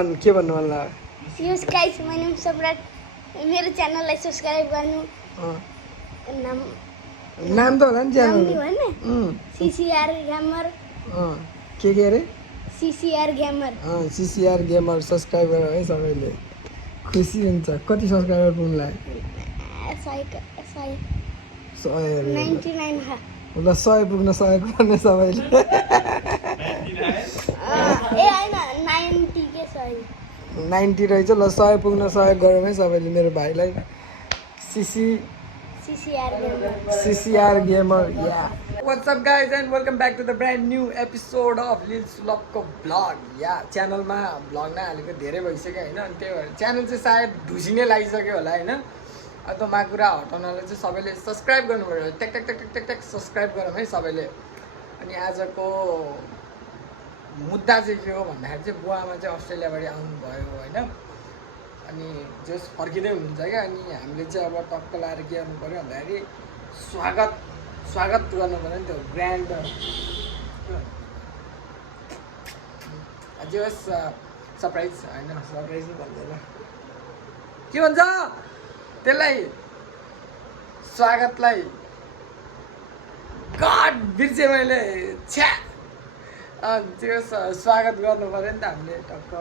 के भन्नु मन लाग्यो? Yes guys, my name is Sabrat. मेरो च्यानललाई सब्स्क्राइब गर्नु। नाम त होला नि च्यानलको? नाम नि भन्ने? CCR Gamer। के अरे? CCR Gamer। CCR Gamer subscribe गर है सबैले। खुसी हुन्छ। कति सब्स्क्राइबर पुग्नुलाई? 99 ल 100 पुग्न सहयोग गर्ने सबैले। ए हैन 90 के 90 रहेछ। ल 100 पुग्न सहयोग गरौँ है सबैले मेरो भाइलाई। CCR Gamer. Yeah. What's up guys and welcome back to the brand new episode of Lil Sulapko vlog. Yeah, च्यानलमा भ्लग नहालेको धेरै भइसक्यो हैन। अनि त्यही भएर च्यानल चाहिँ सायद ढुसी नै लागिसक्यो होला हैन। अब मा कुरा हटाउनलाई चाहिँ सबैले सब्स्क्राइब गर्नुपर्यो। टक टक टक टक टक सब्स्क्राइब गरौँ है सबैले। अनि आजको मुद्दा चाहिँ के हो भन्दाखेरि चाहिँ बुवामा चाहिँ अस्ट्रेलियाबाट आउनुभयो हैन। अनि जस फर्किँदै हुनुहुन्छ क्या। अनि हामीले चाहिँ अब टक्क लाएर के गर्नु पर्यो भन्दाखेरि स्वागत गर्नु पर्यो नि त्यो ग्रान्ड अझै होस् सरप्राइज होइन सरप्राइज नै भन्दैन के भन्छ त्यसलाई स्वागतलाई गड बिर्सेँ मैले छ्या त्यो स्वागत गर्नु पर्यो नि त हामीले टक्क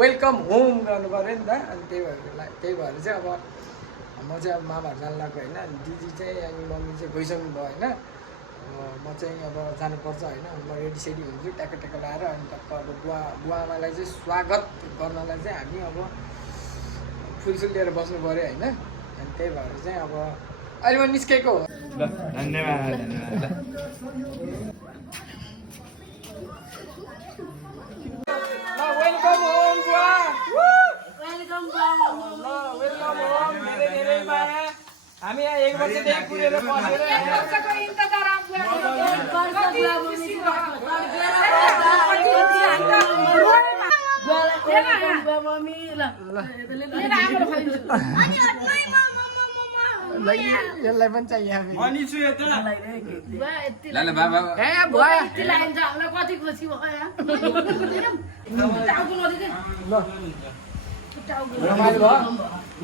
वेलकम होम गर्नु पऱ्यो नि त। अनि त्यही भएर चाहिँ अब म चाहिँ अब मामाहरू जानु लाग्यो होइन। अनि दिदी चाहिँ अनि मम्मी चाहिँ गइसक्नु भयो होइन। म चाहिँ अब जानुपर्छ होइन। म रेडी सेडी हुन्छु ट्याक्क ट्याक्क लाएर। अनि टक्क अब बुवाआमालाई चाहिँ स्वागत गर्नलाई चाहिँ हामी अब फुलसुल लिएर बस्नु पऱ्यो होइन। अनि त्यही भएर चाहिँ अब अहिले म निस्केको हो। धन्यवाद। वेलकम होम बुवा। वेलकम बुवा। Welcome home. धेरै माया। हामी यहाँ 1 वर्षदेखि पुगेर बसेर यसलाई पनि चाहियो रमाइलो भयो।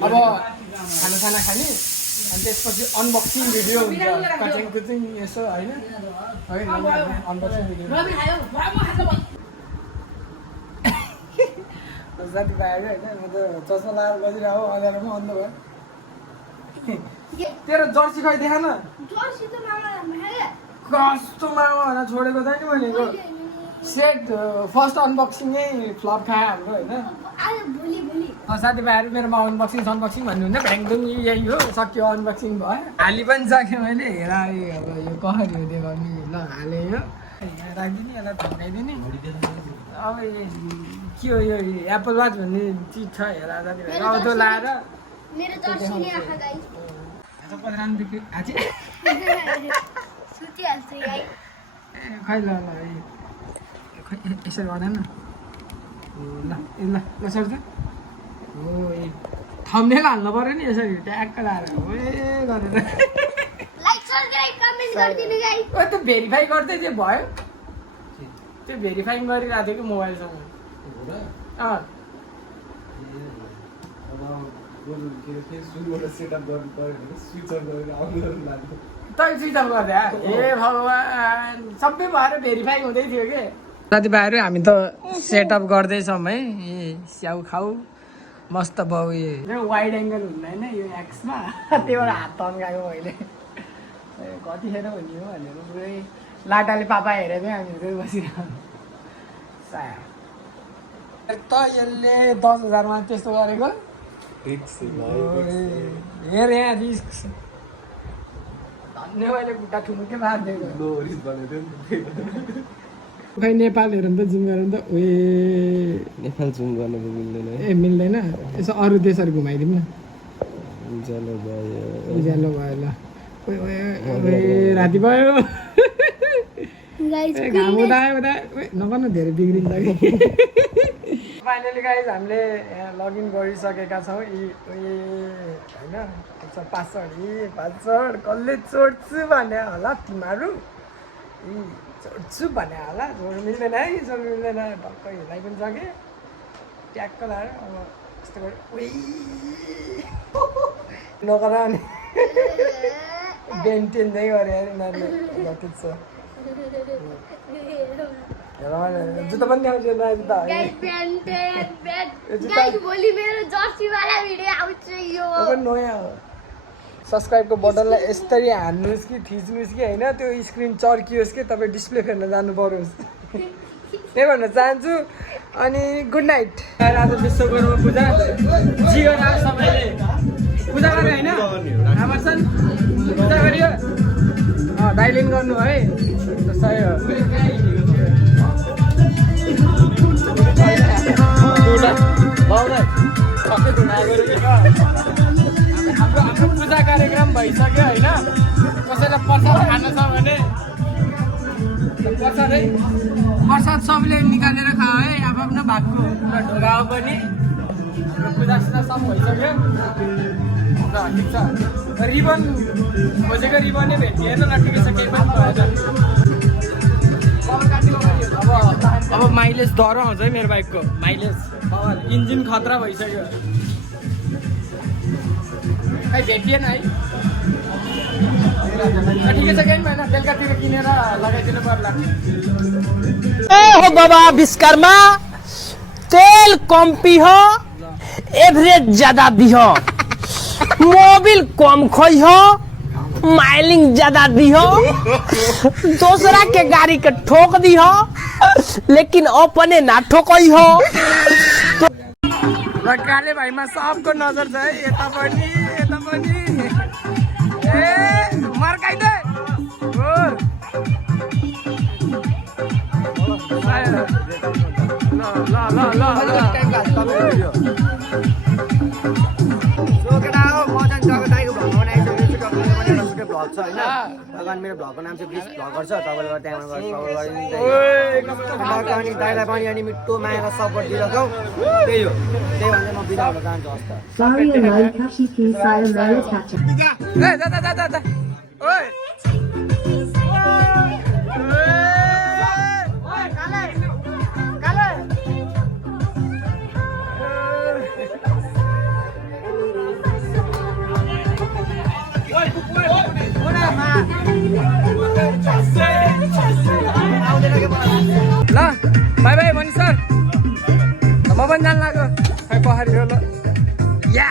अब खाना खाने अनि त्यसपछि अनबक्सिङ भिडियो हुन्छ। कटिङ यसो होइन अनबक्सिङ भिडियो साथीभाइ आयो होइन। म त चस्मा लगाएर बसिरहेको अँध्यारोमा अन्ध भयो। तेरो जर्सी खै देखा न कस्तो मामा छोडेको छ नि भनेको। सेट फर्स्ट अनबक्सिङै फ्लप खायो हाम्रो होइन। साथीभाइहरू मेरोमा अनबक्सिङ भन्नुहुन्छ भ्याङदुङ यही हो सक्यो अनबक्सिङ भयो। हाली पनि सक्यो मैले हेर अब यो कसरी हो देखाउने ल हालेँ यो राखिदिने यसलाई थन्काइदिने। अब के हो यो एप्पल वाच भन्ने चिज छ हेर साथीभाइ अब त्यो लाएर खै ल यसरी गर्दैन ल सर्छ हो थम्बनेल हाल्नु पऱ्यो नि यसरी ट्याक्क लाएर गरेर त्यो भेरिफाई गर्दै चाहिँ भयो। त्यो भेरिफाई गरिरहेको थियो कि मोबाइलसँग। तै स्विच अफ गरिदिए ए भगवान् सबै भएर भेरिफाई हुँदै थियो कि। साथीभाइहरू हामी त सेटअप गर्दैछौँ है। ए स्याउ खाऊ मस्त भयो। यो वाइड एङ्गल हुँदैन यो एक्समा त्यही भएर हात तन्काएको मैले कतिखेर हुने हो भनेर पुरै लाटाले पापा हेरेर हामी पुरै बसिरहेको त यसले 10,000मा त्यस्तो गरेको हेर यहाँ रिस्क धन्य मैले खुट्टा ठुमुकै मारिदिएको। खै नेपाल हेर नि त जुम गर नि त ए नेपाल जुम गर्न मिल्दैन ए मिल्दैन। यसो अरू देशहरू घुमाइदिउँ न। उज्यालो भयो ल राति भयो घाम उदा नगर्नु धेरै बिग्रिन्छ कि। फाइनली गाइज हामीले यहाँ लगइन गरिसकेका छौँ। होइन पासवर्ड कसले चोड्छु भने होला तिमीहरू चोड्छु भने होला जोड मिल्दैन है जोड मिल्दैन। ढक्क हिँडाइ पनि सकेँ ट्याक्क लाएर अब यस्तो गरेर उही नगर अनि बेन्टेन्दै गरे अरे नानी ठिक छ जुत्ता पनि ल्याउँछु जुत्ता नयाँ हो सब्सक्राइबको बटनलाई यसरी हान्नुहोस् कि थिच्नुहोस् कि होइन त्यो स्क्रिन चर्कियोस् कि तपाईँ डिस्प्ले फेर्न जानु परोस् त्यही भन्न चाहन्छु अनि गुड नाइट आज विश्वकर्मा पूजा जीवन आयो सबैले पूजा गरे होइन आमासन पूजा गरियो दाइलिन गर्नु है सही हो हाम्रो पूजा कार्यक्रम भइसक्यो होइन कसैलाई प्रसाद खानु छ भने प्रसाद सबले निकालेर खायो है आफ्नो भागको ढोगा पनि पूजासुजा सब भइसक्यो ल ठिक छ रिबन खोजेको रिबनै भेटिएन ल ठिकै छ केही पनि भएन अब माइलेज डर आउँछ है मेरो बाइकको माइलेज इन्जिन खतरा भइसक्यो खै भेटिएन है ठिकै छ केही भएन बेलुकातिर किनेर लगाइदिनु पर्ला ए हो बाबा विश्वकर्मा तेल कम पिह एभरेज ज्यादा दिह मोबिल कम खोइह माइलिंग ज्यादा दिह दूसरा के गाड़ी के ठोक दिह लेकिन अपने ना ठोकइह काले भाइमा सबको नजर छ है यता पनि ए मर्काइदे मेरो भ्लगको नाम चाहिँ ब्लिस भ्लगर छ तपाईँले त्यहाँबाट अनि दाइलाई पनि अनि मिठो माया सपोर्ट दिइराखौँ त्यही हो त्यही भनेर म बिदा हुन चाहन्छु हस् ल बाई बाई मनी सर म पनि जानु लाग्यो खै पहाडी हो ल या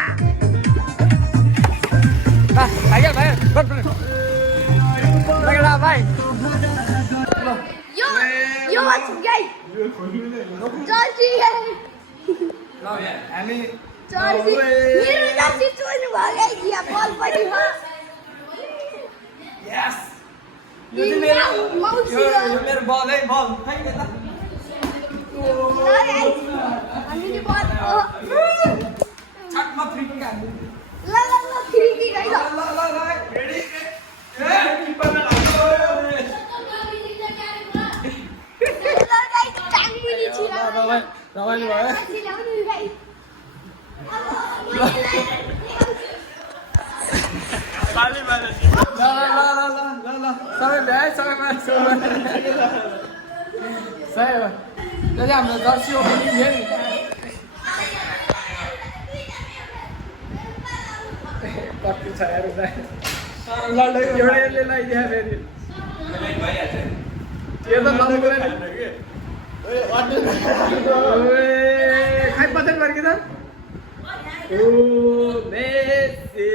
भाइ भाइ भाइ हामी यो मेरो बल है बल खै यता छटमा फ्री किक हान्नु ल रेडी ए किपर न हाम्रो जर्सी ओपनिङ थियो नि कति छ यार एउटैले लगाइदियो फेरि त्यो त खै पछाडि फर्किँदा ओ मेसी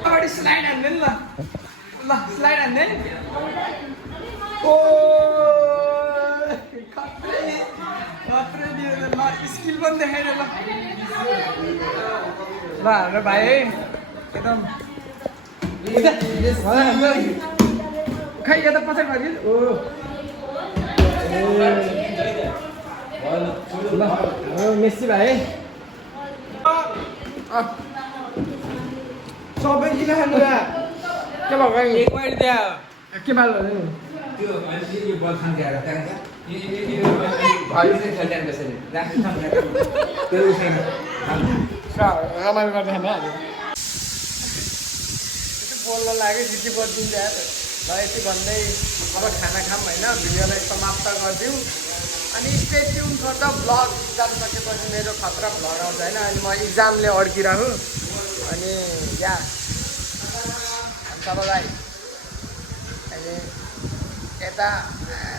अगाडि स्लाइड हान्ने नि ल स्लाइड हान्ने ओ खत्रै दियो ल स्किल पनि देखाएर ल हाम्रो भाइ है एकदम खै यता पछाडि फर्किन् ओ ल मेसी भाइ सबै किन खानु के भएको एक बाइट त्यहाँ के बाल भन्यो नि त्यो यो बल खान्छ रमाइलो गर्दै खाने बोल्न लाग्यो जिटी बजिन्छ यति भन्दै अब खाना खाऊँ होइन भिडियोलाई समाप्त गरिदिउँ अनि stay tune for the vlog exam सकेपछि मेरो खतरा भ्लग आउँछ होइन अहिले म इक्जामले अड्किरहेको अनि या सबैलाई अहिले यता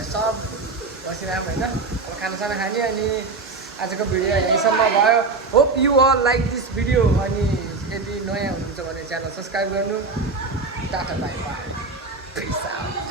सब बसिरहौँ होइन अब खानासाना खाने अनि आजको भिडियो यहीँसम्म भयो hope you all like this video अनि यदि नयाँ हुनुहुन्छ भने च्यानल सब्सक्राइब गर्नु टाटा बाई बाई